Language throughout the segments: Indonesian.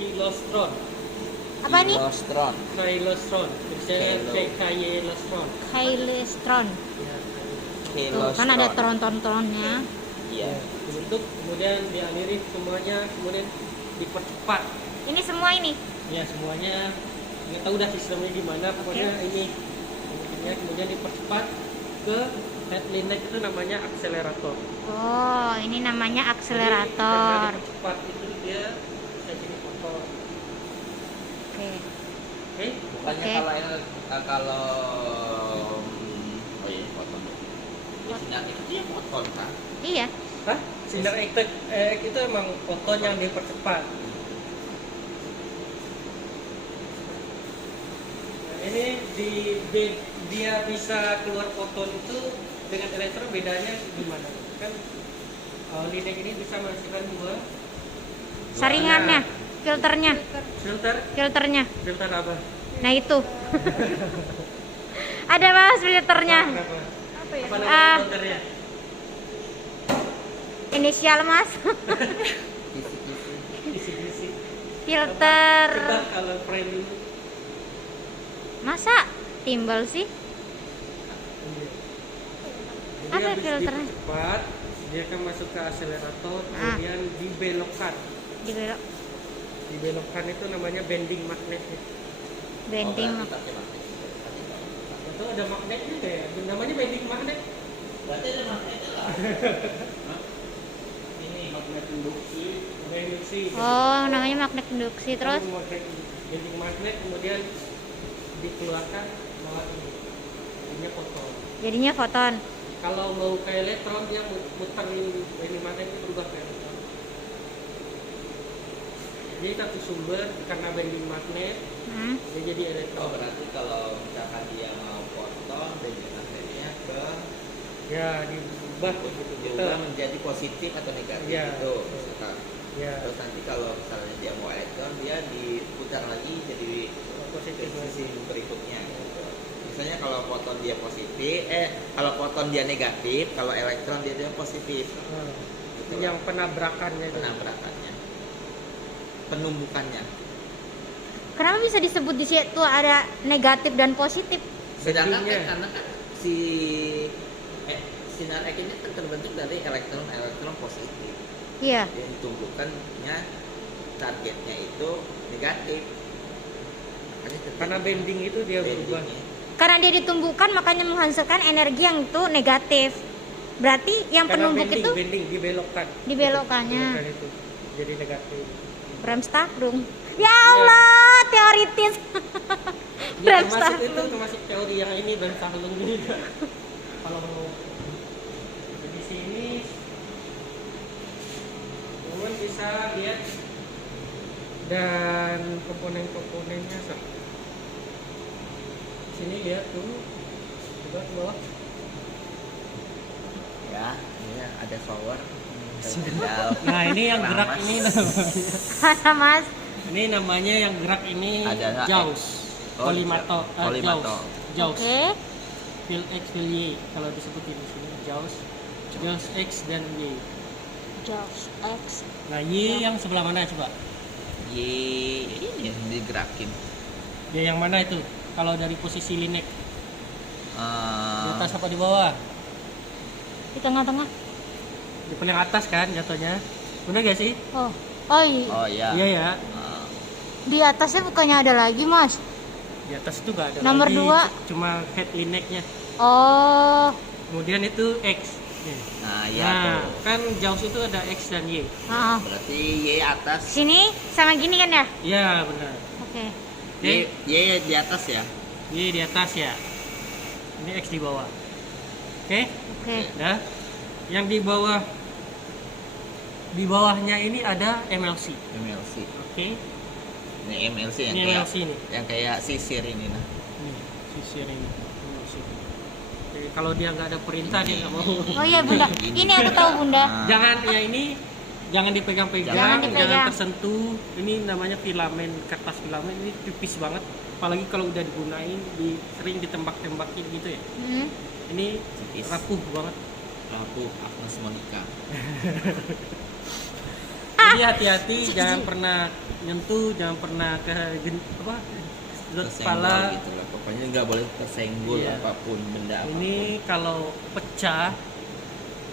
kilostron. Apa nih? Kilostron. Kilostron. Misalnya kayak kilostron. Kilestron. Ya. Tuh, kan ada tron-tron-tronnya. Iya. Dibentuk, kemudian dialiri semuanya, kemudian dipercepat. Ini semua ini. Ya semuanya nggak tahu dah sistemnya gimana, pokoknya ini kemudian dipercepat ke head lineage, itu namanya akselerator. Oh, ini namanya Jadi, akselerator. karena dipercepat itu dia bisa jadi motor. Oke. Oke? Bukannya Oke. kalau oh iya foton. Ya, sinyal itu dia foton kan. Iya. Hah? Sinar elektrik itu emang foton yang dipercepat. Nah, ini dia bisa keluar foton itu dengan elektron, bedanya gimana? Kan lineage ini bisa menghasilkan dua Saringannya, filternya, filter apa? Nah itu. Ada mas filternya. Kenapa? Apa ya? Apa namanya filternya? Inisial mas. Kisi-kisi. Kisi-kisi. Filter. Coba kalau frame dulu. Masa timbal sih? Jadi Apa habis filternya? dipercepat, dia akan masuk ke akselerator, kemudian dibelokkan. Dibelok. Dibelokkan itu namanya bending magnetnya. Bending. Oh, berarti pakai magnet. Itu ada magnetnya ya, namanya bending magnet. Berarti ada magnetnya lah. Ini magnet induksi. Induksi. Oh, namanya magnet induksi. Terus Bending magnet kemudian dikeluarkan lewat ini. Jadinya foton. jadinya foton. Kalau mau ke elektron dia muterin bending magnet itu berubah ke elektron. Jadi satu sumber karena bending magnet dia jadi Oh, elektron. berarti kalau misalkan dia mau foton dan magnetnya ke Ya diubah gitu. diubah menjadi positif atau negatif Iya. itu misalkan. Ya Terus nanti kalau misalnya dia mau elektron dia diputar lagi jadi positif ke lagi. sisi berikutnya. Misalnya kalau foton dia positif, kalau foton dia negatif, kalau elektron dia positif. Nah, Gitu itu yang penabrakannya itu. penabrakannya, penumbukannya. Kenapa bisa disebut di situ ada negatif dan positif? Sedangkan Bendingnya. kan karena kan si sinar X ini kan terbentuk dari elektron positif. Iya. Yang ditumbuhkannya targetnya itu negatif. Makanya terjadi Karena bending itu dia berubah. bendingnya. Karena dia ditumbuhkan makanya menghasilkan energi yang itu negatif. Berarti yang Karena penumbuk itu bending dibelokkan. dibelokkannya. Dibelokkan itu jadi negatif. Bremstakdung. Ya Allah, teoritis. Ya, termasuk Bremstakdung. itu termasuk teori yang ini dan Sahlung juga. Kalau mau di sini teman bisa lihat dan komponen-komponennya sini lihat tuh, coba ke bawah. Ya, ini ada power. Pedal. Nah ini yang gerak Keramas. ini namanya. Mana mas? Ini namanya yang gerak ini Ada JAWS. Oh, Kolimato. Kolimato. JAWS. Oke. Field X, field Y. Kalau disebutin di sini JAWS. JAWS X dan Y. Jaws X. Nah Y yang sebelah mana coba? Ini digerakin. Ya yang mana itu? Kalau dari posisi lineage di atas apa di bawah? Di tengah-tengah. Di paling atas kan jatuhnya. Bener gak sih? Oh. Oh iya. Oh iya. Iya ya. Di atasnya bukannya ada lagi mas? Di atas itu gak ada Nomor lagi, 2. cuma head lineage-nya. Oh. Kemudian itu X. Nah, iya Nah, tuh. kan JAWS itu ada X dan Y. Ah. Berarti Y atas. Sini sama gini kan ya? Iya benar. Oke. Y di atas ya. Y di atas ya. Ini X di bawah. Oke? Oke. Nah, yang di bawahnya ini ada MLC. MLC. Oke? Ini MLC yang Ini kayak MLC nih. yang kayak sisir ini nah. Nih, sisir ini. MLC. Oke, kalau dia nggak ada perintah dia nggak mau. Oh iya bunda. Ini aku tahu bunda. Nah, Jangan ya ini jangan dipegang-pegang, Jangan jangan, dipegang. tersentuh. Ini namanya filamen, kertas filamen ini tipis banget. Apalagi kalau udah digunain, sering ditembak-tembakin gitu ya. Ini Tipis. rapuh banget. Lampu Agnes Monica. Jadi hati-hati, jangan pernah nyentuh, jangan pernah ke apa sudut Tersenggol kepala. gitu lah. Pokoknya nggak boleh tersenggol Iya. apapun benda apapun. Ini kalau pecah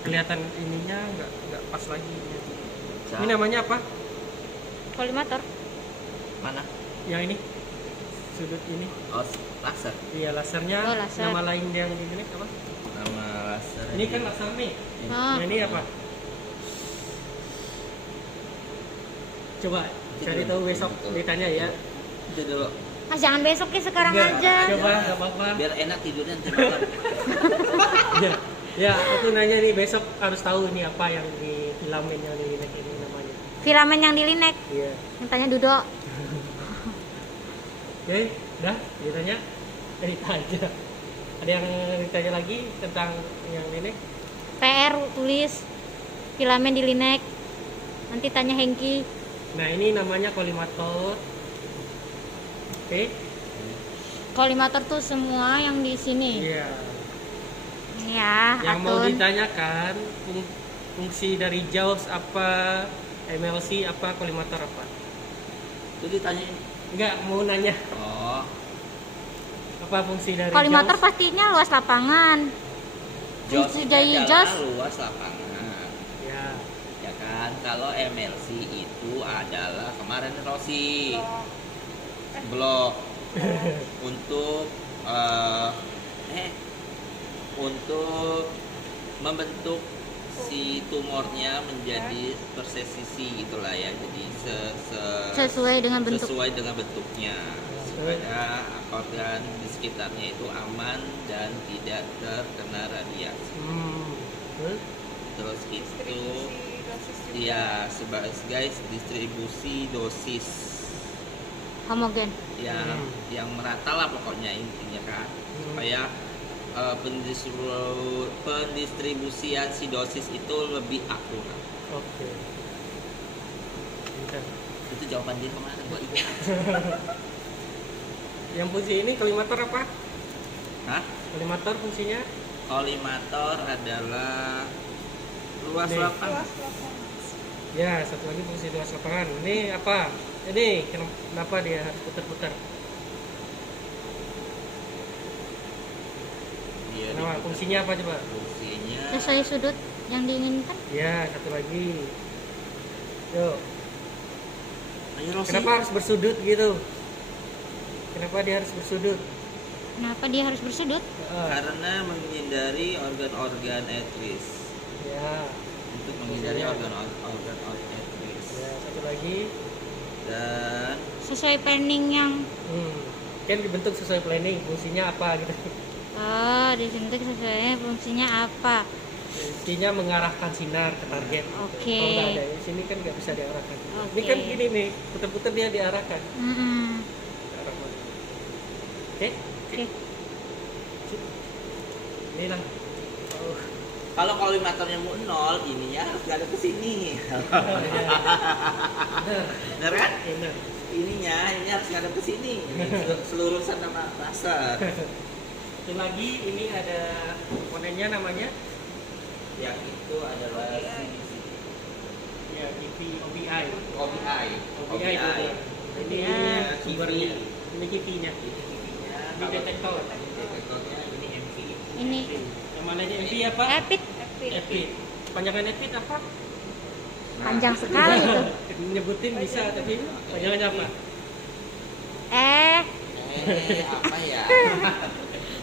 kelihatan ininya nggak pas lagi. Pecah. Ini namanya apa? Kolimator. Mana? Yang ini sudut ini. Oh, laser. Iya, lasernya. Oh, laser. Nama lain yang ini apa? Nama laser. Ini kan laser nih. Ah. Nah, ini apa? Coba cari tahu besok ditanya ya. Itu dulu. Mas jangan besok ya, sekarang Enggak, aja. Coba nggak apa-apa. Biar enak tidurnya nanti malam. Ya, ya aku nanya nih besok harus tahu ini apa yang di filamen yang di ini namanya. Filamen yang dilinek. Iya. Yang tanya Dudo. Oke, dah ditanya. Ditanya. Ada yang ditanya lagi tentang yang ini? PR tulis filamen dilinek. Nanti tanya Hengki. Nah, ini namanya kolimator. Oke. Kolimator tuh semua yang di sini. Iya. Ya, Yang mau Atun. ditanyakan fungsi dari JAWS apa, MLC apa, kolimator apa? Itu ditanyain. Enggak, mau nanya Oh, apa fungsi dari Kolimator JAWS? pastinya luas lapangan. JOS Fungsi ini dari adalah JOS. luas lapangan. Ya. Ya kan, kalau MLC itu adalah kemarin Rossi blok untuk untuk membentuk si tumornya menjadi persesisi gitulah ya, jadi Sesuai dengan bentuk. sesuai dengan bentuknya supaya organ di sekitarnya itu aman dan tidak terkena radiasi. Terus? Terus itu ya sebagai distribusi dosis Homogen. yang merata lah pokoknya intinya kan, supaya pendistribusian si dosis itu lebih akurat. Oke. Bentar. Itu jawaban dia kemarin buat ibu. Yang fungsi ini kolimator apa? Hah? Kolimator fungsinya? Kolimator adalah luas Nih. lapangan. Ya, satu lagi fungsi luas lapangan. Ini apa? Ini kenapa dia harus putar-putar? Dia Kenapa? Fungsinya apa coba? fungsinya Sesuai sudut yang diinginkan. Ya, satu lagi. Yuk, Ayo, Rossi. kenapa harus bersudut gitu? Kenapa dia harus bersudut? Kenapa dia harus bersudut? Karena menghindari organ-organ etris. Ya, Untuk menghindari organ-organ etris. ya, satu lagi. Dan Sesuai planning yang Kan dibentuk sesuai planning. Fungsinya apa gitu? dibentuk sesuai fungsinya apa? Fungsinya mengarahkan sinar ke target. Oke. Kalau nggak ada di sini kan nggak bisa diarahkan. Ini Oke. kan gini nih, putar-putar dia diarahkan. Mm-mm. Ke arah mana. Oke, Oke. ini lah. Oh. kalau kolimatornya mau 0, ininya harus ada ke sini. Benar kan? Benar. Ini harus ada ke sini. Seluruh sama laser. Satu lagi ini ada komponennya namanya Yang itu adalah ya OBI. OBI. OBI itu. Ini Ya, sumbernya. Ini kipinya. Ini Ini detektor. detektornya ini MV. Ini Yang mananya MV apa? Epit. EPIT. Panjangan EPIT apa? Panjang sekali tuh. Nyebutin bisa, tapi panjangannya apa? Apa ya?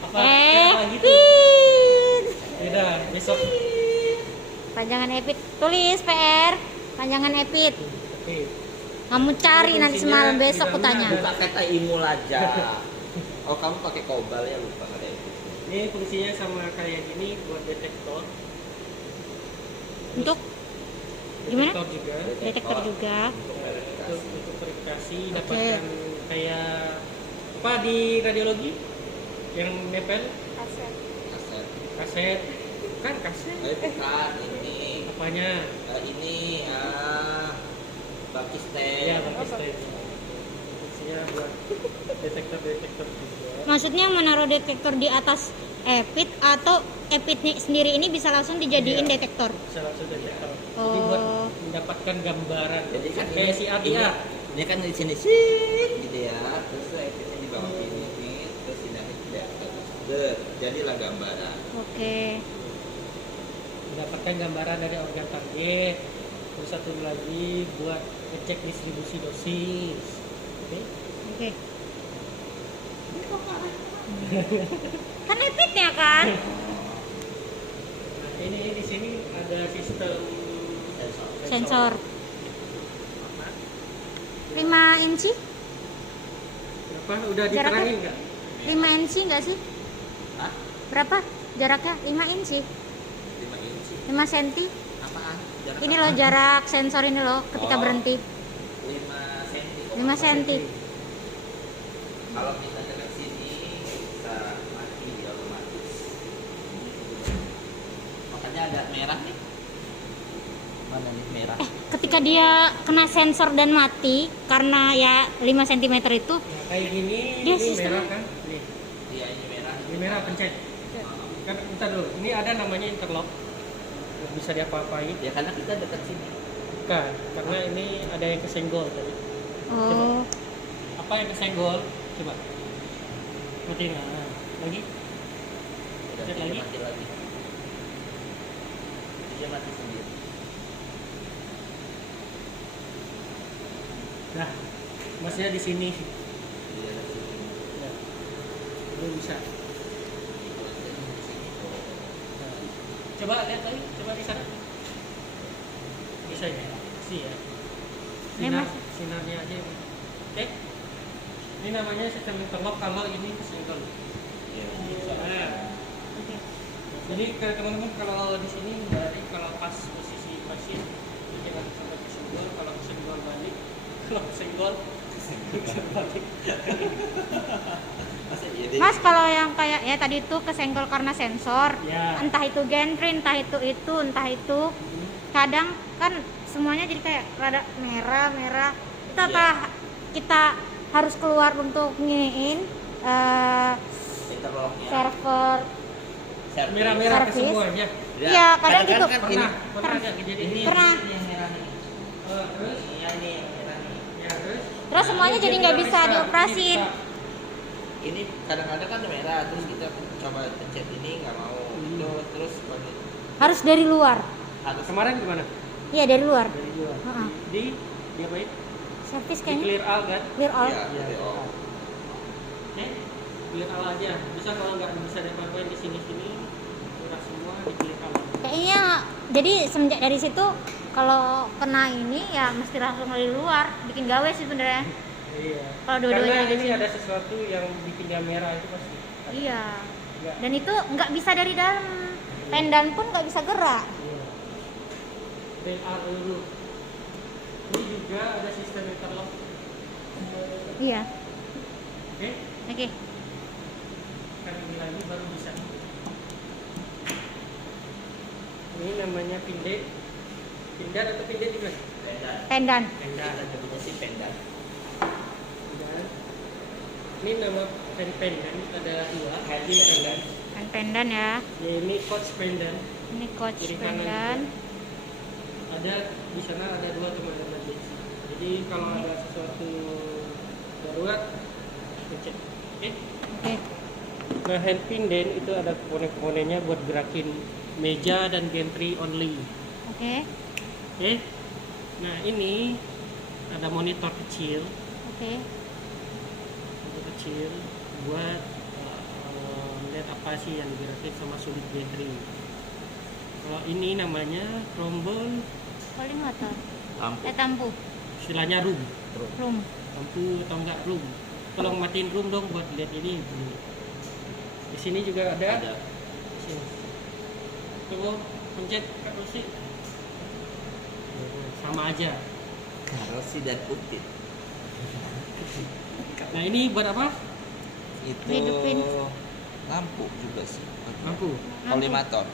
Apa? Kenapa gitu? Pit. Beda, besok. Panjangan Epit. Tulis PR. Panjangan Epit. Oke. Kamu cari nanti semalam besok aku tanya. Buka kata imul aja. Oh, kamu pakai kobal ya, lupa kata itu. Ini fungsinya sama kayak gini buat detektor. Untuk gimana? Detektor juga. Detektor juga. Untuk verifikasi Oke. dapatkan kayak apa di radiologi yang nempel Kaset. kaset kan kaset Bukan ini. apanya Ini bakisten. ya pakai stent. Fungsinya buat detektor juga. Maksudnya menaruh detektor di atas Epit atau Epitnya sendiri ini bisa langsung dijadiin Iya. detektor. Bisa langsung detektor. Jadi Oh. buat mendapatkan gambaran. Jadi kan kayak si ABA. Ini kan di sini sih gitu ya, terus efeknya di bawah ini nih, terus sinarnya tidak jadilah gambaran. Oke. Mendapatkan gambaran dari organ target. Terus satu lagi buat ngecek distribusi dosis. Oke. Oke. Kan epitnya kan? Nah, ini di sini ada sistem Sensor 5 inci? Apa udah diterangin nggak? 5 inci nggak sih? Hah? Berapa jaraknya? 5 inci? 5 inci. 5 senti? Apaan? Jarak Ini apaan? loh jarak sensor ini loh ketika Oh. berhenti. 5 cm. 5 senti. Kalau kita dekat sini bisa mati otomatis. Makanya ada merah nih. Mana nih merah? Ketika dia kena sensor dan mati karena ya 5 cm itu, Ya, kayak gini, Dia ini sistem- merah kan? Nih, Iya ini merah. ini merah pencet. Kan bentar dulu. Ini ada namanya interlock. Nggak bisa diapa-apain. Ya karena kita dekat sini. Bukan, karena ini ada yang kesenggol tadi. oh, Apa yang kesenggol? Coba. Mati nggak? Nah, lagi. Udah Lihat dia lagi. mati lagi. Dia mati sendiri. Nah, masnya di sini. Iya di sini. Ya. Itu bisa. Di sini tuh. Nah, coba lihat lagi, coba di sana. Bisa ya? Sih ya. Ini Sinar, masih. sinarnya aja. Oke. Ini namanya sistem interlock kalau ini kesenggol. Iya. Nah, oke. jadi teman-teman kalau di sini dari kalau pas posisi pasien itu jangan sampai kesenggol, kalau kesenggol balik, kalau kesenggol balik. Masih jadi. Mas, kalau yang kayak ya tadi itu kesenggol karena sensor, Ya. entah itu gantry, entah itu, entah itu, kadang kan semuanya jadi kayak rada merah. Itu Iya. apa kita harus keluar untuk nginiin Interlocknya. server? Service. Merah-merah ke Service. semuanya. Iya, kadang gitu. kan Pernah, ini- pernah nggak kejadian Ini ini? Pernah. ini yang merah nih. Terus, Iya ini yang merah nih. ya terus. Terus semuanya Ini jadi dia nggak bilang bisa bisa, dioperasin. ini bisa. Ini kadang-kadang kan merah terus kita coba pencet ini nggak mau itu terus Harus dari luar. harus Kemarin gimana? Iya, dari luar. Dari luar. Heeh. Di diapain? Service Di kayaknya clear all kan? clear all. Iya, Iya. gitu. Oke, clear all aja. Bisa kalau nggak bisa diapa-apain di sini-sini, udah semua di clear all. Kayaknya jadi semenjak dari situ kalau kena ini ya mesti langsung dari luar, bikin gawe sih sebenarnya. Iya. Kalau dua-duanya Karena ada ini sini. ada sesuatu yang bikin dia merah itu pasti. Iya. Nggak. Dan itu nggak bisa dari dalam. Pendan pun nggak bisa gerak. Iya. Clear all dulu. Ini juga ada sistem interlock. Iya. Oke, Oke. kan ini lagi baru bisa. Ini namanya pinde. Pindad atau pinde juga? Pendan. Pendan. Pindad. Kita nyebutnya sih pendan. Dan ini nama hand pendant ada dua, hand pendant. Kan pendan ya. Ya, ini coach pendant. Ini coach Kiri kanan pendan. juga. Ada di sana ada dua teman-teman Jesse. Jadi kalau ada sesuatu darurat, pencet. Oke. Oke. Nah, hand pendant itu ada komponen-komponennya buat gerakin meja dan gantry only. Oke. Oke. Nah, ini ada monitor kecil. Oke. Monitor kecil buat lihat apa sih yang digerakin sama sulit gantry. Kalau ini namanya rombel, Kollimator. Lampu. Tampu. istilahnya room. Room. Lampu atau enggak room. Tolong matiin room dong buat lihat ini. Di sini juga ada. Ada. Sini. Tuh, pencet Kak Rosi. Sama aja. Karosi dan putih. Nah, ini buat apa? Itu Hidupin. lampu juga sih. Lampu. Kolimator.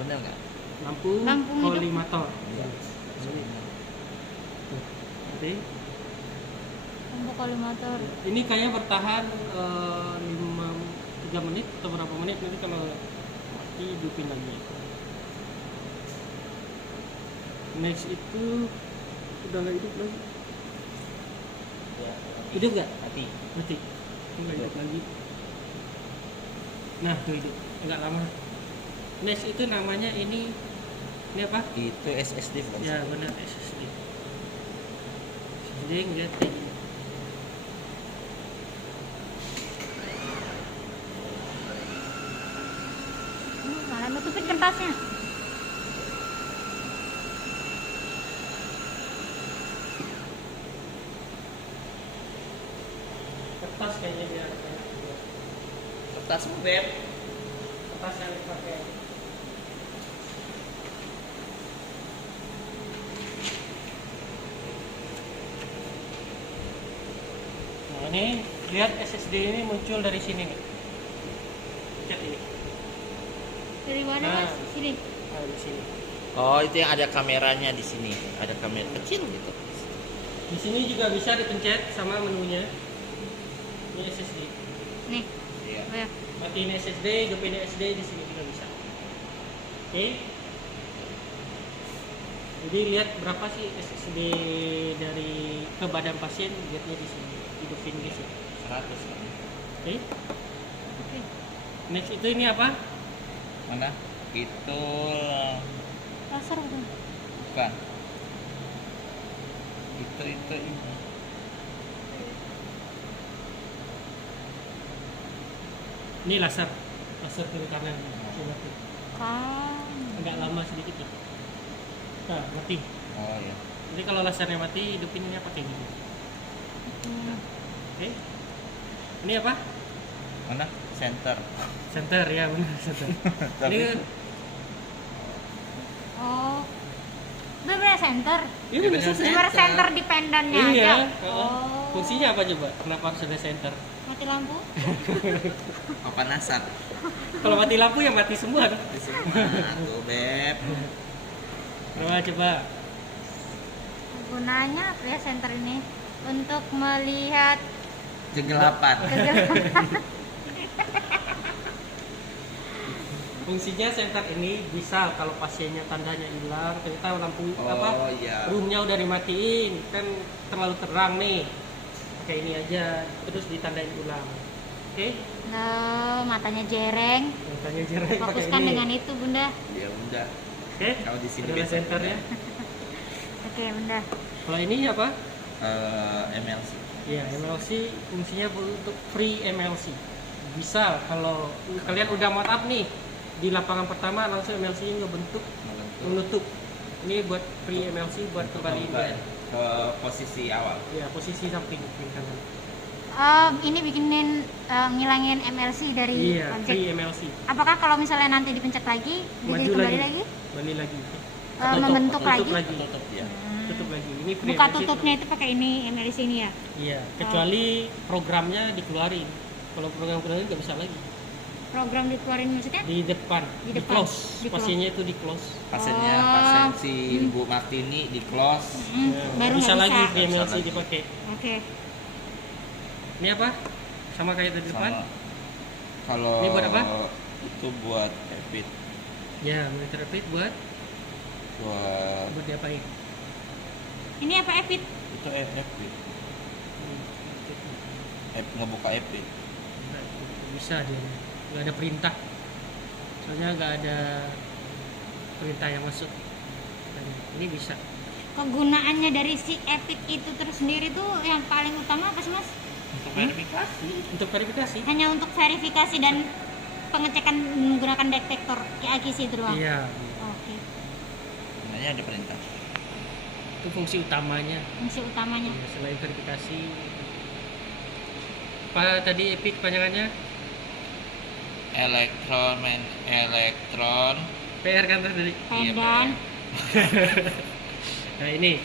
Bener nggak? Lampu, Lampu hidup. kolimator. Iya. Oke. Lampu kollimator. Ini kayak bertahan 3 menit atau berapa menit, nanti kalau mati hidupin lagi. Next itu udah nggak hidup lagi. Hidup nggak? Mati. Mati. Coba hidup lagi. Nah, tuh hidup. Agak lama. Next itu namanya ini apa? Itu SSD bukan? Ya benar SSD. SSD ngeliat kayak gini. Malah nutupin kertasnya. Kertas kayaknya biar enak. Kertas web. Kertas yang dipakai. Nah ini lihat SSD ini muncul dari sini nih. Lihat ini. Dari mana Nah. Mas? Sini. Nah, di sini. Oh, itu yang ada kameranya di sini. Ada kamera kecil gitu. Di sini juga bisa dipencet sama menunya. Ini SSD. Nih. Iya. Oh ya. Matiin SSD, hidupin SSD di sini juga bisa. Oke. Jadi lihat berapa sih SSD dari ke badan pasien, lihatnya di sini. Hidupin di sini. 100 kan? Oke. Oke. Next itu ini apa? Mana? Itu Laser bukan? bukan. Itu ini. Ini laser. Laser kiri kanan. Coba tuh. Kan. Agak lama sedikit ya. Nah, mati. Oh ya. Jadi kalau lasernya mati, hidupinnya pakai gini. Hmm. Oke. Ini apa? Mana? Center. Center ya, benar center. Tapi Ini Oh. Bener center. ini Ini bisa bener. Bener center di pendannya aja. Iya. Oh. Fungsinya apa coba? Kenapa harus ada center? Mati lampu. Pemanasan. Kalau mati lampu ya mati semua. Kan? Di semua tuh, Beb. Coba. Gunanya apa ya center ini? Untuk melihat Kegelapan. kegelapan. Fungsinya center ini bisa kalau pasiennya tandanya hilang, ternyata lampu Oh iya. roomnya udah dimatiin, kan terlalu terang nih. Pakai ini aja, terus ditandain ulang. Oke? Nah, matanya jereng. Tanya jereng pakai Fokuskan ini. dengan itu, Bunda. Ya udah. Oke? Kalau di sini Adalah biasa senternya. Oke, Bunda. Kalau ini apa? MLC. Ya, MLC fungsinya untuk free MLC. Bisa kalau kalian udah mount up nih di lapangan pertama langsung MLC ngebentuk menutup. Ini buat free MLC buat kembali ke posisi awal. ya posisi samping kiri kanan. Ini bikinin ngilangin MLC dari Iya, objek. free MLC. Apakah kalau misalnya nanti dipencet lagi, dia jadi Maju kembali lagi. lagi? Balik lagi. Membentuk Tutup lagi? lagi. Tutup ya. Tutup lagi. Ini free Buka MLC tutupnya itu pakai ini MLC ini ya? Iya, kecuali programnya dikeluarin. Kalau program keluarin nggak bisa lagi. Program dikeluarin maksudnya? Di depan, Di di depan, close. di close. Pasiennya itu di close. Pasiennya Oh. pasien si Bu Martini di close. Ya, Baru bisa nggak lagi bisa. free Bisa MLC lagi. dipakai. Oke. Ini apa? Sama kayak tadi depan? Sama. Kalau Ini buat apa? itu buat Epic, Ya, monitor rapid buat diapain? Ini apa Epic? itu Epic. Ngebuka Epic. Nah, bisa dia, nggak ada perintah. Soalnya nggak ada perintah yang masuk. Nah, ini bisa. Kegunaannya dari si Epic itu terus sendiri tuh yang paling utama apa sih Mas? Untuk verifikasi. Untuk verifikasi. Hanya untuk verifikasi dan pengecekan menggunakan detektor AKC itu doang? Iya, Oke. Sebenarnya ada perintah. itu fungsi utamanya. Fungsi utamanya. Ya, selain verifikasi. Apa tadi EPIC panjangannya? Elektron. PR kan tadi. Iya, Pendan. Nah ini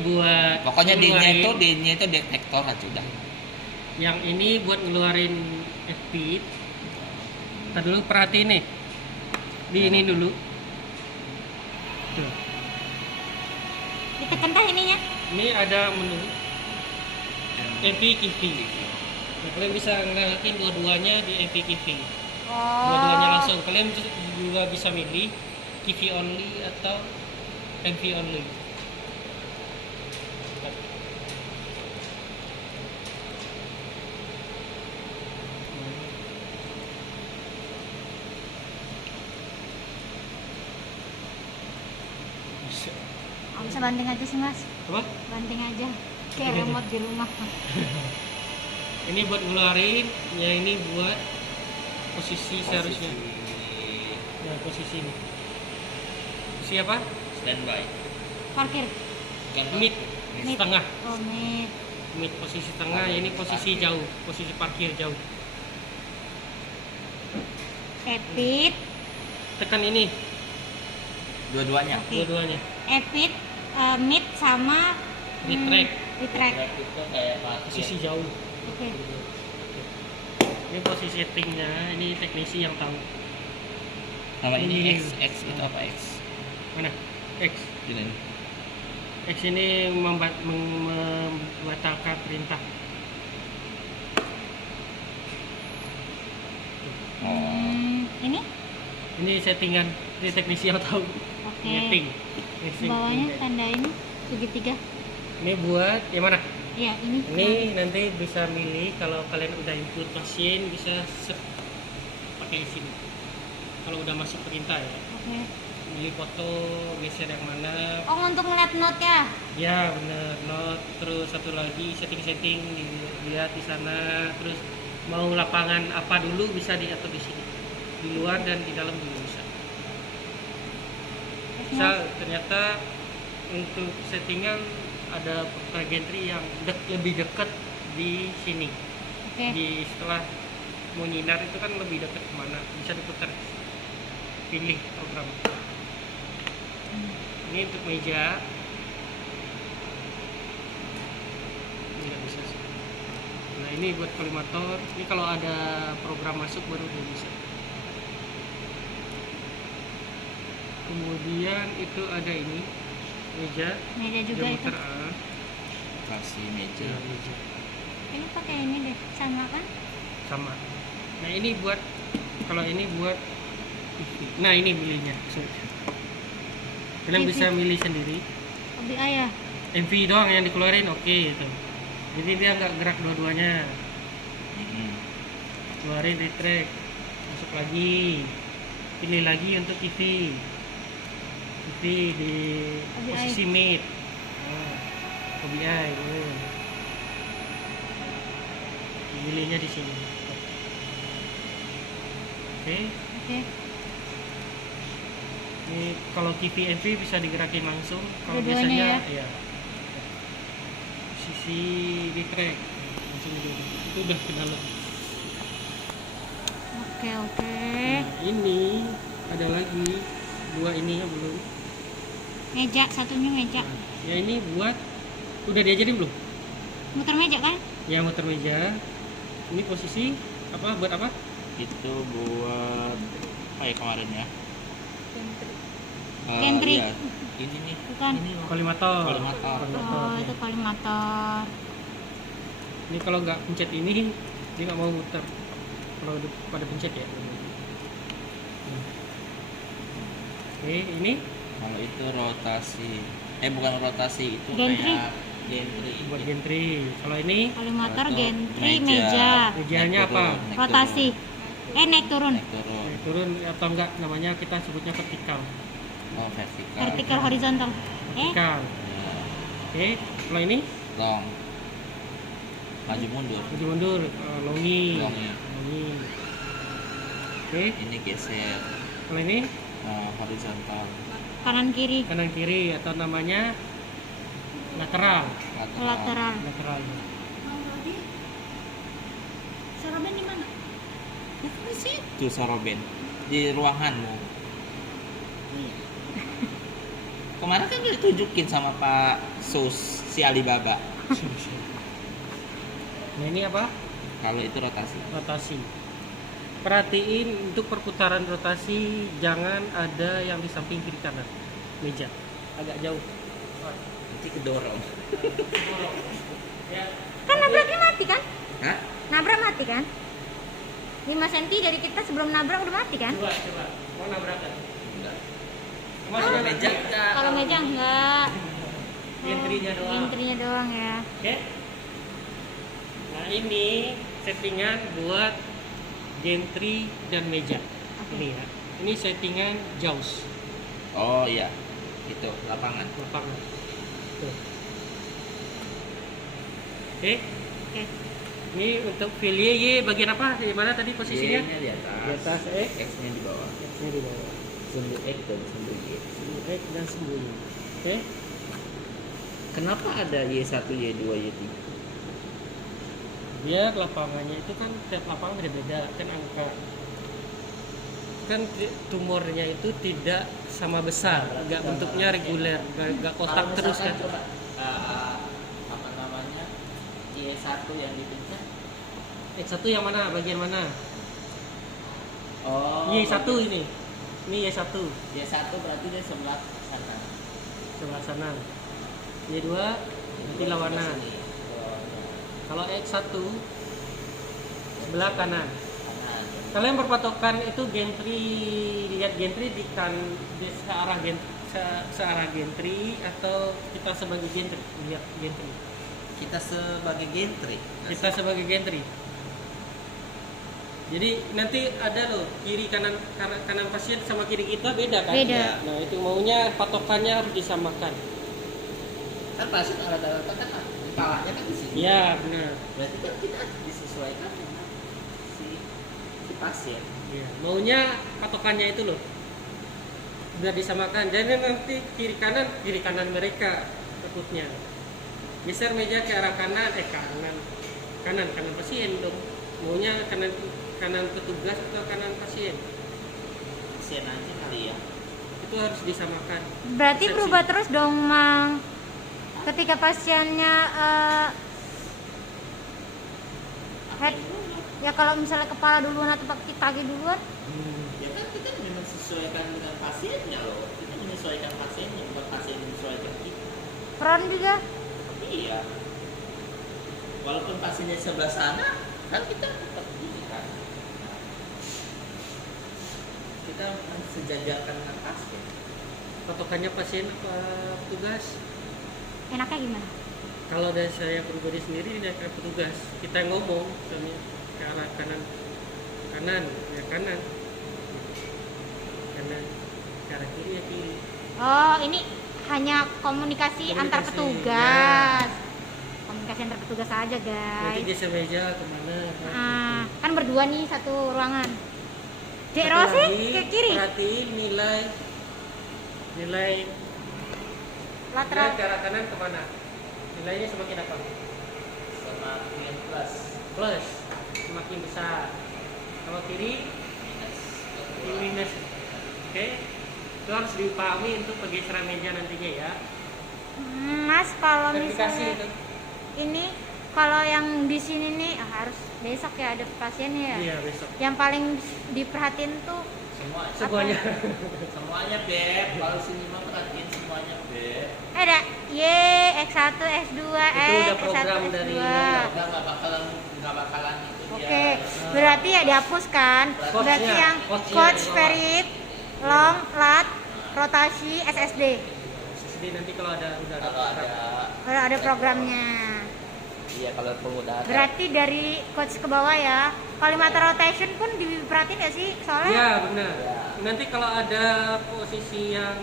buat Pokoknya ngeluarin- D-nya itu detektor aja udah. Yang ini buat ngeluarin EPIC. Kita dulu perhatiin nih. Di ini dulu. Tuh. Ditekan tah ininya? Ini ada menu EPIC KV. Nah, kalian bisa ngeliatin dua-duanya di EPIC KV. Dua-duanya langsung. Kalian juga bisa milih KV only atau MV only. bisa banting aja sih mas, Apa? banting aja kayak Banting aja. remote di rumah. Ini buat ngeluarin, ya ini buat posisi seharusnya. Ya posisi ini. Posisi apa? Standby. Parkir. Mid, Mid. setengah. Oh mid. Mid posisi tengah, ya ini posisi jauh, posisi parkir jauh. Epit. Tekan ini, Dua-duanya. Oke. dua-duanya. Epit, mid sama Retract. retract. Track itu kayak Posisi jauh. Oke. Ini posisi settingnya, ini teknisi yang tahu. Nama ini Ini. X itu apa X? Mana? X. Ini. X ini membatalkan perintah. Ini? Ini settingan, ini teknisi yang tahu. Oke. Setting. Setting. Bawahnya tanda ini segitiga. Ini buat yang mana? Iya ini. Ini nanti bisa milih kalau kalian udah input mesin bisa pakai sini. Kalau udah masuk perintah ya. Oke. Milih foto, geser yang mana. Oh untuk ngeliat note ya? Ya bener, note. Terus satu lagi setting-setting dilihat di sana. Terus mau lapangan apa dulu bisa diatur di sini. Di luar dan di dalam juga bisa. Misal ternyata untuk settingan ada gantry yang lebih dekat di sini. Oke. Di setelah mau nyinar itu kan lebih dekat kemana, bisa diputar. Pilih program. Ini untuk meja. Ini nggak bisa sih. Nah ini buat kolimator. Ini kalau ada program masuk baru dia bisa. Kemudian itu ada ini meja. Meja juga Dia itu. muter, Kasih meja. ya, meja. Ini pakai ini deh, sama kan? Sama. Nah ini buat kalau ini buat TV. Nah ini milihnya. Kalian TV. bisa milih sendiri. OBI ya? MV doang yang dikeluarin oke gitu. Jadi dia nggak gerak dua-duanya. Keluarin retract, masuk lagi, pilih lagi untuk TV. TV di OBI. posisi mid. OBI. Pilihnya di sini. Oke. Oke. Ini kalau TV MV bisa digerakin langsung. Kalau Dua-duanya biasanya ya. Posisi di track langsung itu udah ke dalam. Oke oke. Nah, ini ada lagi dua ininya belum. Meja, satunya meja. Ya ini buat udah diajarin belum? Muter meja kan? Ya muter meja. Ini posisi apa buat apa? Itu buat apa ya kemarin ya? Gantry. Iya. Ini nih. Bukan. Ini Kolimator. Kolimator. Oh itu kolimator. Ini kalau nggak pencet ini dia nggak mau muter. Kalau udah pada pencet ya. Oke, ini Kalau itu rotasi. Bukan rotasi, itu Gantry. kayak gantry. buat gantry. Kalau ini Kolimator, Atau gantry, meja. meja. mejanya Naik apa? turun, naik Rotasi. Naik turun. Naik turun. Naik turun atau enggak namanya kita sebutnya vertikal. Oh, vertikal. Vertikal horizontal. Vertikal. Ya. Oke, kalau ini Long. Maju mundur. maju mundur, longi. Longi. Longi. Oke, Ini geser. kalau ini Horizontal. Kanan kiri. kanan kiri atau namanya lateral. Lateral. Lateral. Soroban di mana? Di situ soroben. Di ruanganmu. Kemarin kan udah ditunjukin sama Pak Sus si Alibaba. Nah ini apa? Kalau itu rotasi. Rotasi. Perhatiin untuk perputaran rotasi jangan ada yang di samping kiri kanan meja, agak jauh. Nanti kedorong. Kan nabraknya mati kan? Hah? Nabrak mati kan? 5 cm dari kita sebelum nabrak udah mati kan? Coba, mau nabrakan? Enggak. Masuk Kalau ke meja enggak. Kalau meja enggak. Gantry-nya doang. Gantry-nya doang ya. Oke. Nah ini settingan buat gantry dan meja. Oke. Ini ya. Ini settingan jaws Oh iya. Itu lapangan. lapangan. Tuh. Oke. Oke. Ini untuk filie Y bagian apa? Di mana tadi posisinya? Y-nya di atas. Di atas X. X-nya di bawah. X-nya di bawah. Sumbu X dan sumbu Y. Sumbu X dan sumbu Y. Oke. Kenapa ada Y1, Y2, Y3? Biar lapangannya itu kan tiap lapangan beda-beda kan angka. Kan tumornya itu tidak sama besar, nggak bentuknya reguler, nggak kotak Kalau terus misalkan kan. coba apa namanya Y1 yang dipencet. X1 yang mana? Bagian mana? Oh. Y1 ini. Ini Y1 Y1 berarti dia sebelah sana. sebelah sana. Y2 nanti lawanan. Sini. Oh, Kalau X1 sebelah kanan. kanan. Kalian berpatokan itu gantry, lihat gantry di searah gantry, searah gantry atau kita sebagai gantry, lihat gantry. Kita sebagai gantry. Kita sebagai gantry. Jadi nanti ada loh kiri kanan pasien sama kiri kita beda kan? Beda. Nah itu maunya patokannya harus disamakan. Kan pasien rata-rata kan kepalanya kan di sini. Iya benar. Berarti kan kita disesuaikan dengan si pasien. Iya. Maunya patokannya itu loh. Udah disamakan. Jadi nanti kiri kanan mereka takutnya. Geser meja ke arah kanan, kanan pasien dong. Maunya kanan petugas atau kanan pasien. Pasien aja kali ya. Itu harus disamakan. Berarti Persepsi. berubah terus dong, Mang. Ketika pasiennya head, ya kalau misalnya kepala duluan atau kaki duluan, Ya kan kita menyesuaikan dengan pasiennya loh. Kita menyesuaikan pasiennya, bukan pasien menyesuaikan kita. front juga. Iya. Walaupun pasiennya sebelah sana, kan kita tetap ini kan. Kita sejajarkan dengan pasien. Patokannya pasien apa petugas? Enaknya gimana? Kalau dari saya pribadi sendiri ini akan petugas. Kita ngomong misalnya ke arah kanan ya kanan ke arah kiri ya kiri. Oh, ini hanya komunikasi antar Komunikasi, petugas. Komunikasi antar petugas aja, Nanti guys. geser meja kemana? Kan berdua nih satu ruangan. Dek Satu Rosi lagi, ke kiri. Perhatiin nilai Lateral. ke arah kanan kemana? Nilainya semakin apa? Semakin plus. Plus, semakin besar. Kalau kiri minus. Oke. Itu harus dipahami untuk pergeseran meja nantinya ya. Mas, kalau Verifikasi misalnya itu. ini kalau yang di sini nih harus besok ya ada pasiennya ya. Iya besok. Yang paling diperhatiin tuh Semuanya. Semuanya beb. Kalau sini mah perhatiin semuanya beb. ada Y, X1, X2, Itu udah X1, program X2. dari Udah nggak bakalan itu Oke, dia. berarti ya dihapuskan. Coachnya, Berarti yang coachnya coach, di bawah. ferit, long, lat, rotasi, SSD. Jadi nanti kalau udah Kalau ada Kalau ada programnya. iya kalau penggunaan Berarti dari coach ke bawah ya. Collimator rotation pun diperhatiin ya sih? Soalnya Iya benar. Ya. Nanti kalau ada posisi yang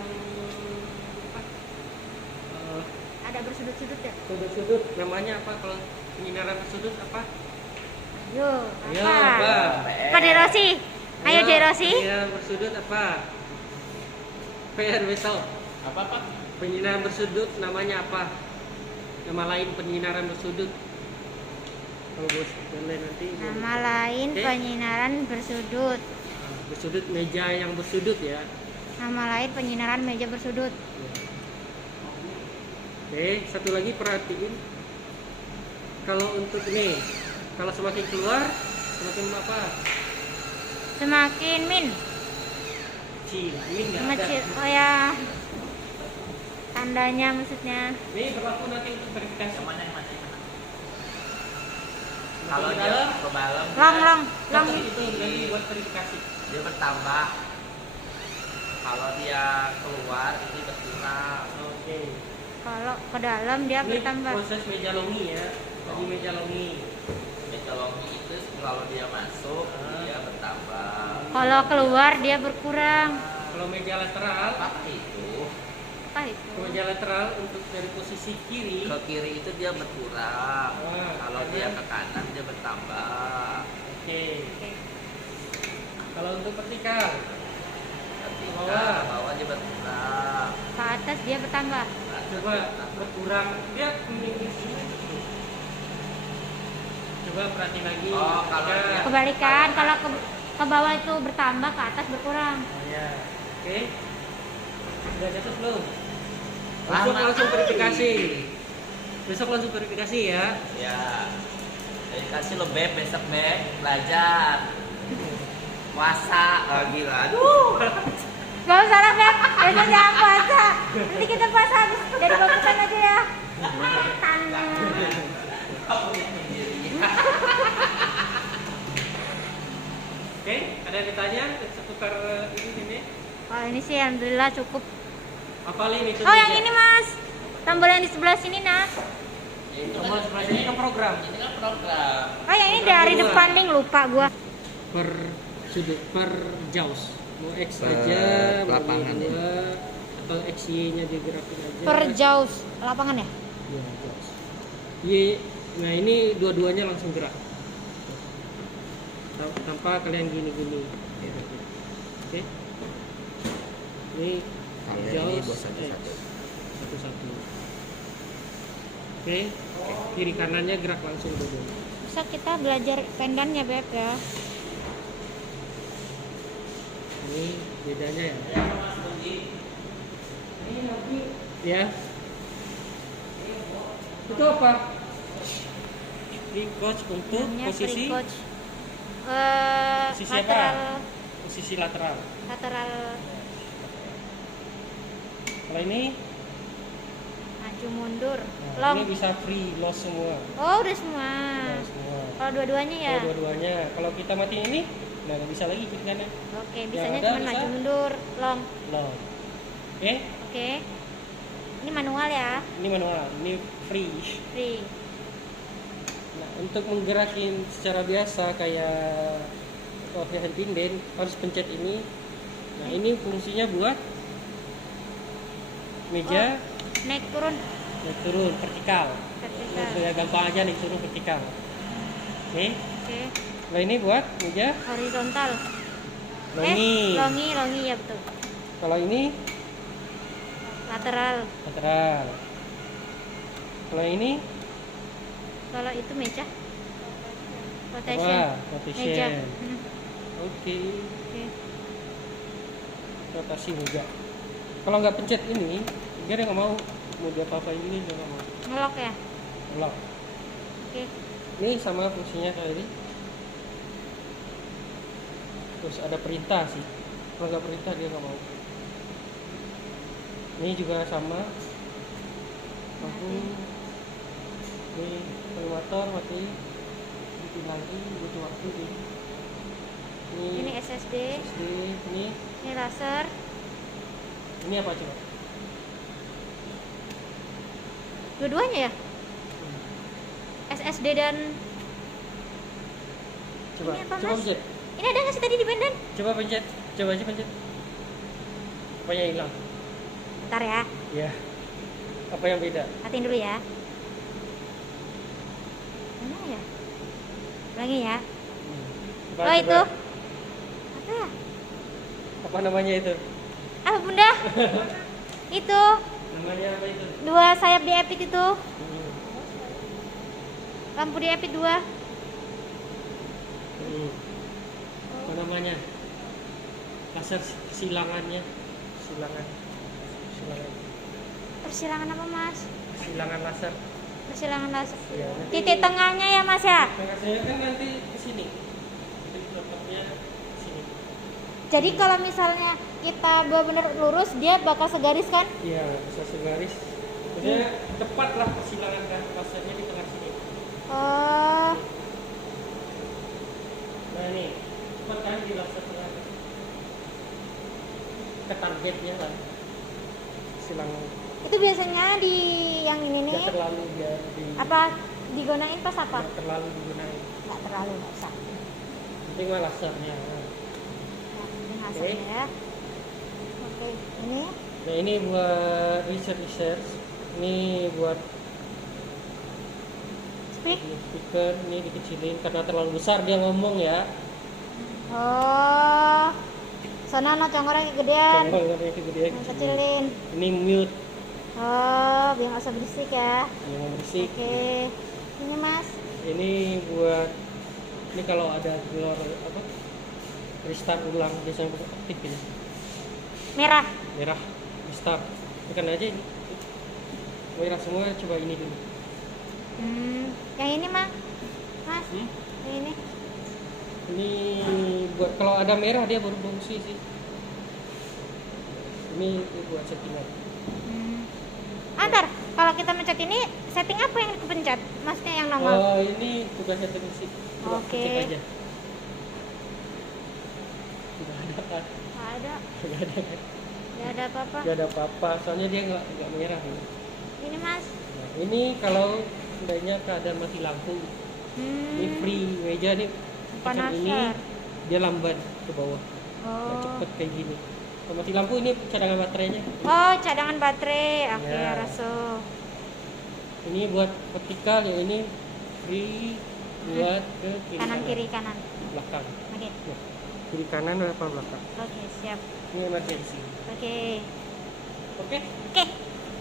ada bersudut-sudut ya. sudut-sudut, namanya apa kalau penyinaran bersudut apa? Ayo, Ayo, apa? apa? Pak Derosi. Ayo Ya, Derosi. Penyinaran bersudut apa? PR besok. apa Penyinaran bersudut namanya apa? Nama lain penyinaran bersudut. Kalau bos boleh nanti. Nama lain Oke. penyinaran bersudut. Bersudut meja yang bersudut ya. Nama lain penyinaran meja bersudut. Oke, satu lagi perhatiin. Kalau untuk ini, kalau semakin keluar, semakin apa? Semakin min. Ini nggak ada. Mengecil. Oh ya. Tandanya maksudnya. Ini berlaku nanti untuk verifikasi. yang mana Semakin kalau ke dia dalam, ke dalam Long. nanti itu nanti buat verifikasi. dia bertambah. Kalau dia keluar ini berkurang. Oke. Kalau ke dalam dia Ini bertambah. proses meja longi ya. Tadi meja longi. Metodologi itu kalau dia masuk dia bertambah. Kalau keluar dia berkurang. Kalau meja lateral, Apa itu? Apa lah itu. Kalau dia lateral untuk dari posisi kiri. Ke kiri itu dia berkurang. Kalau kanan. dia ke kanan dia bertambah. Oke. Oke. Kalau untuk vertikal. Ketika Bawah. ke bawah dia berkurang. Ke atas dia bertambah. Coba berkurang. Dia meninggi sini. Coba perhatiin lagi. Oh, kalau Ada. dia- Kebalikan, kalau ke bawah itu bertambah, ke atas berkurang. Oh, ya. Oke. Udah jatuh belum? Lama Langsung kali. verifikasi. Besok langsung verifikasi ya. Ya. Jadi kasih lo Beb, besok Beb belajar. Puasa. Oh, gila. Aduh. Gak usah lah Beb, besok jangan puasa. Nanti kita puasa habis dari bakukan aja ya. Setan. Kamu sendiri. Oke, ada yang ditanya seputar ini? Oh ini sih alhamdulillah cukup. Hafalin itu. Oh yang ini mas, tombol yang di sebelah sini nah. Tombol sebelah sini kan program. Ini kan program. Oh yang ini dari Program depan link lupa gua. Per sudut, per jaws. Mau X Per aja, mau lapangan ya. dua, atau XY-nya digerakin aja. Per jaws lapangan ya? Ya, jaws. Y, nah ini dua-duanya langsung gerak. Tanpa kalian gini-gini. Oke. Ini Kalau yang jaws ini bos satu-satu. X. Satu-satu. Oke. Kiri kanannya gerak langsung dua-duanya. Bisa kita belajar pendannya Beb ya. Ini bedanya ya. Ya. Itu apa? Ini coach untuk Namanya posisi free coach. Posisi apa? Lateral, posisi lateral. lateral Kalau ini, maju mundur, nah, long. ini bisa free loss semua. Oh udah semua. Nah, semua. Kalau dua-duanya ya. Kalau dua-duanya, kalau kita mati ini, nah nggak bisa lagi kiri kanan. Oke, bisanya ada cuma bisa. maju mundur, long. Loss. Oke, Oke. Ini manual ya, ini manual, ini free. free. Nah, untuk menggerakin secara biasa kayak hand pinden harus pencet ini. Nah, ini fungsinya buat meja Naik turun naik turun vertikal. vertikal. Ini gampang aja naik turun vertikal. Oke. Oke. Nah, ini buat meja Horizontal. longi. Longi ya betul. Kalau ini Lateral. lateral. Kalau ini Kalau itu meja. Rotation. apa? Meja. Rotation. Hmm. Oke. Oke. Rotasi meja. Kalau nggak pencet ini, dia nggak mau dia apa-apain ini dia nggak mau. Ngelok ya. Lock. Oke. Ini sama fungsinya kayak ini. Terus ada perintah sih. Kalau nggak perintah dia nggak mau. Ini juga sama. Lampu. Ini motor mati. Bikin lagi butuh waktu sih. Ini SSD. SSD. Ini Laser. ini apa coba? Dua-duanya ya. SSD dan Coba. Ini apa, Coba Mas? pencet. ini ada nggak sih tadi di pendan? Coba pencet. Coba aja pencet. Apa yang hilang? Bentar ya. Ya. Apa yang beda? Hatiin dulu ya. Mana ya? Ulangi ya. Coba, Oh coba. itu. Apa ya? Apa namanya itu? Apa bunda? Itu Namanya apa itu? dua sayap di epit itu. Hmm. Lampu di epit dua. Apa namanya? Laser silangannya. Silangan. Persilangan apa mas? Silangan laser. Persilangan laser. Ya, nanti- Titik tengahnya ya mas ya. Tengahnya kan nanti ke sini. Titik letaknya ke sini. Jadi kalau misalnya kita benar-benar lurus dia bakal segaris kan? Iya, bisa segaris. Maksudnya tepat lah persilangan kan lasernya di tengah sini. Oh, Nah ini, tepat kan di laser tengah. Ke targetnya kan. Silang itu biasanya di yang ini nih nggak terlalu dia di apa digunain pas apa? nggak terlalu digunakan. Nggak terlalu, nggak usah. Penting mah lasernya. Nah, ini hasilnya ya. Oke, ini Nah ini buat research. Ini buat Speak. ini speaker, ini dikecilin karena terlalu besar dia ngomong ya. Oh. Sana no congkornya kegedean. Contohnya kegedean. Yang kecilin. Ini mute, Oh, biar nggak usah berisik ya. yang berisik. Oke. Ini Mas. Ini buat ini kalau ada gelar apa? Restart ulang biasanya aktif ini. Merah. Merah restart. Tekan aja ini. Merah semua, coba ini dulu. Yang ini mah, Mas. Hmm? Yang ini. Ini buat kalau ada merah dia baru fungsi sih. Ini buat settingan. Antar, kalau kita mencet ini setting apa yang dipencet? Maksudnya yang normal. Oh ini bukan setting sih. Coba Oke. cek aja. Tidak ada kan? Nggak ada. Tidak ada kan? Nggak ada apa-apa. Tidak ada apa-apa. Soalnya dia nggak merah. Ini. Ini Mas. Nah, ini kalau seandainya keadaan mati lampu, ini free meja nih. Tekan ini Panasar. dia lambat ke bawah. Nggak Oh. cepet kayak gini. Kalau mati lampu ini cadangan baterainya. Oh, cadangan baterai. Oke, Ya. raso. Ini buat vertikal, yang ini free buat ke kiri Kanan kiri kanan. belakang. Oke. Nah, kiri kanan depan belakang. Oke, siap. Ini emergency. Oke. Oke. Oke.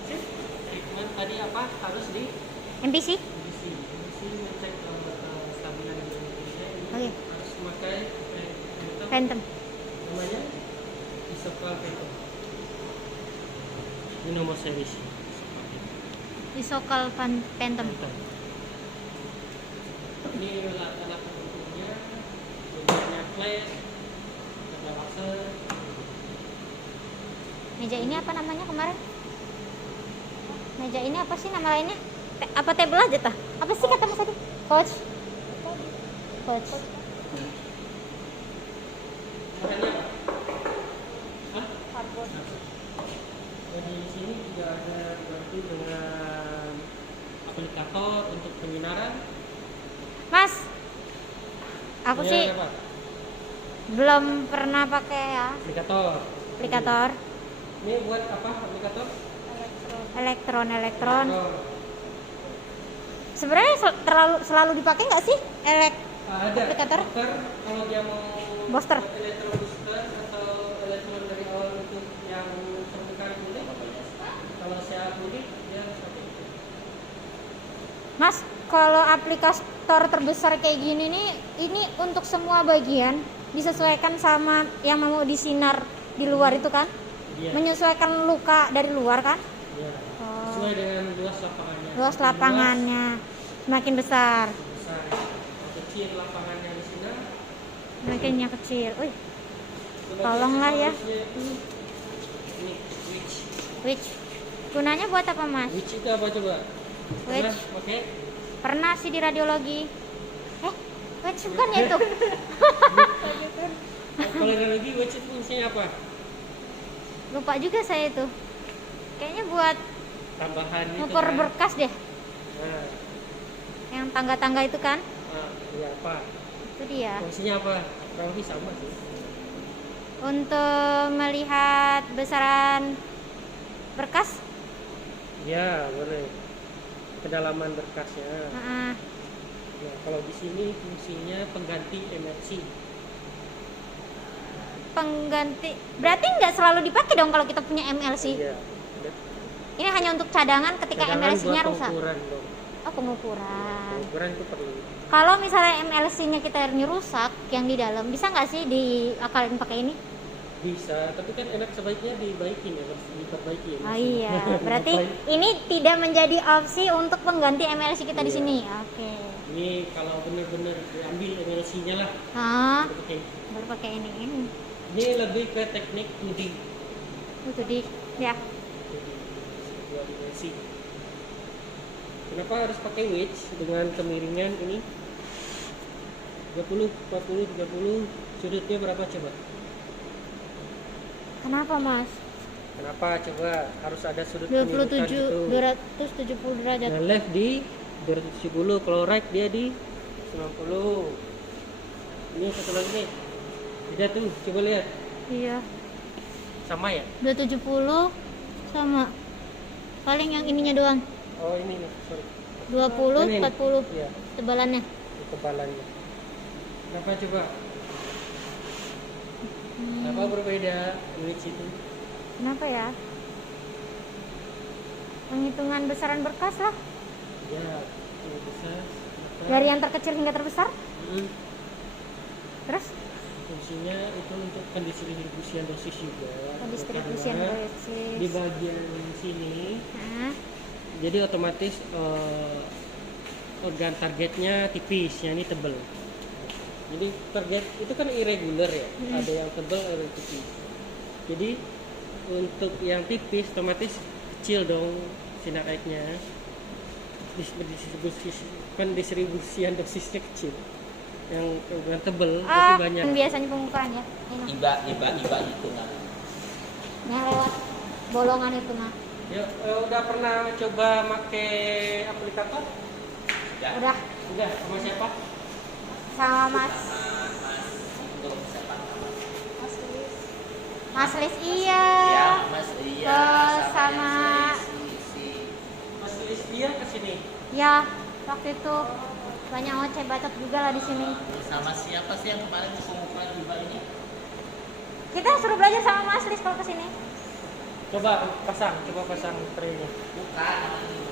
Sip. Treatment tadi apa harus di MPC. isi ngecek stabilan Indonesia ini Oke. harus memakai Phantom. namanya Isocal Phantom. Ini nomor series. Isokal Phantom. Phantom. Ini alat pendukungnya, bentuknya flat, ada laser. Meja ini apa namanya kemarin? Meja ini apa sih nama lainnya? Apa table aja tah? Apa sih kata Mas tadi? Coach. Coach. Bahannya apa? Hah? Oh, di sini juga ada dibantu dengan aplikator untuk penyinaran. Mas. Aku Ya, sih apa? belum pernah pakai ya Aplikator. aplikator. Ini buat apa aplikator? Elektron. Aplikator. Sebenarnya selalu dipakai nggak sih Ada aplikator? kalau dia mau Booster. buat elektron booster atau elektron dari awal untuk yang terbuka boleh. Kalau saya boleh dia harus pakai itu. Mas, kalau aplikator terbesar kayak gini nih, ini untuk semua bagian disesuaikan sama yang mau disinar di luar itu kan? Iya. Menyesuaikan luka dari luar kan? Iya. Oh. Sesuai dengan luas lapangannya. Luas lapangannya semakin besar, Besar. Kecil lapangannya di sini. semakinnya kecil. Wih, Sebagai Tolonglah ya. aksesorisnya itu ini switch. which gunanya buat apa Mas? Switch itu apa coba? Switch. Oke. Pernah sih di radiologi. Which bukan ya itu? Kalau lagi switch itu fungsinya apa? Lupa juga saya itu. Kayaknya buat Tambahan itu. ngukur kan? berkas deh. Nah, Yang tangga-tangga itu kan? iya apa? Itu dia. Fungsinya apa? Kurang lebih sama sih. Untuk melihat besaran berkas. Ya, boleh. Kedalaman berkasnya. Heeh. Ya, kalau di sini fungsinya pengganti MLC. Pengganti. Berarti nggak selalu dipakai dong kalau kita punya MLC. Iya. Ini hanya untuk cadangan ketika Cadangan MLC-nya buat rusak. pengukuran dong. Oh, pengukuran. Pengukuran itu perlu. Kalau misalnya MLC-nya kita ini rusak yang di dalam, bisa nggak sih diakalin pakai ini? Bisa, tapi kan enak sebaiknya dibaikin ya, harus diperbaiki ya. Oh iya, berarti Baik. ini tidak menjadi opsi untuk pengganti MLC kita di Iya. sini. Oke. Ini kalau benar-benar diambil MLC-nya lah. Ah, baru pakai. baru pakai ini. Ini lebih ke teknik 2D. Itu di ya. Dua dimensi. Kenapa harus pakai wedge dengan kemiringan ini 30, 40, 30, sudutnya berapa coba? Kenapa, Mas? Kenapa coba harus ada sudut kemiringan 27 gitu? 270 derajat. Nah, left di 270, kalau right dia di 90. Ini satu lagi nih. Beda tuh, coba lihat. Iya. Sama ya? 270 sama. Paling yang ininya doang. Oh ini nih, sorry. 20, Ini. 40 Iya, tebalannya. ini kebalannya. Kenapa coba? Kenapa berbeda unit situ? Kenapa ya? Penghitungan besaran berkas lah. Ya, ini besar. Dari yang terkecil hingga terbesar. Hmm. Terus Fungsinya itu untuk pendistribusian dosis juga. pendistribusian Karena dosis. di bagian sini, Nah, jadi otomatis organ targetnya tipis, yang ini tebel. Jadi target itu kan irregular ya, ada yang tebel, ada yang tipis. Jadi untuk yang tipis otomatis kecil dong sinar airnya. Pendistribusian dosisnya kecil. Yang organ tebel itu banyak. biasanya pembukaan ya. Ini. Iba itu nah. Yang lewat bolongan itu mah. Ya, udah pernah coba pakai aplikator? Ya. Udah Udah, sama siapa? sama Mas Untuk siapa namanya? Mas Lis iya. Ya, Mas Ria sama Mas Listia ke sini. ya waktu itu banyak oceh bacot juga lah di sini. sama siapa sih yang kemarin pengukuran juga ini? Kita suruh belajar sama Mas Lis kalau ke sini. Coba pasang traynya. Bukan, namanya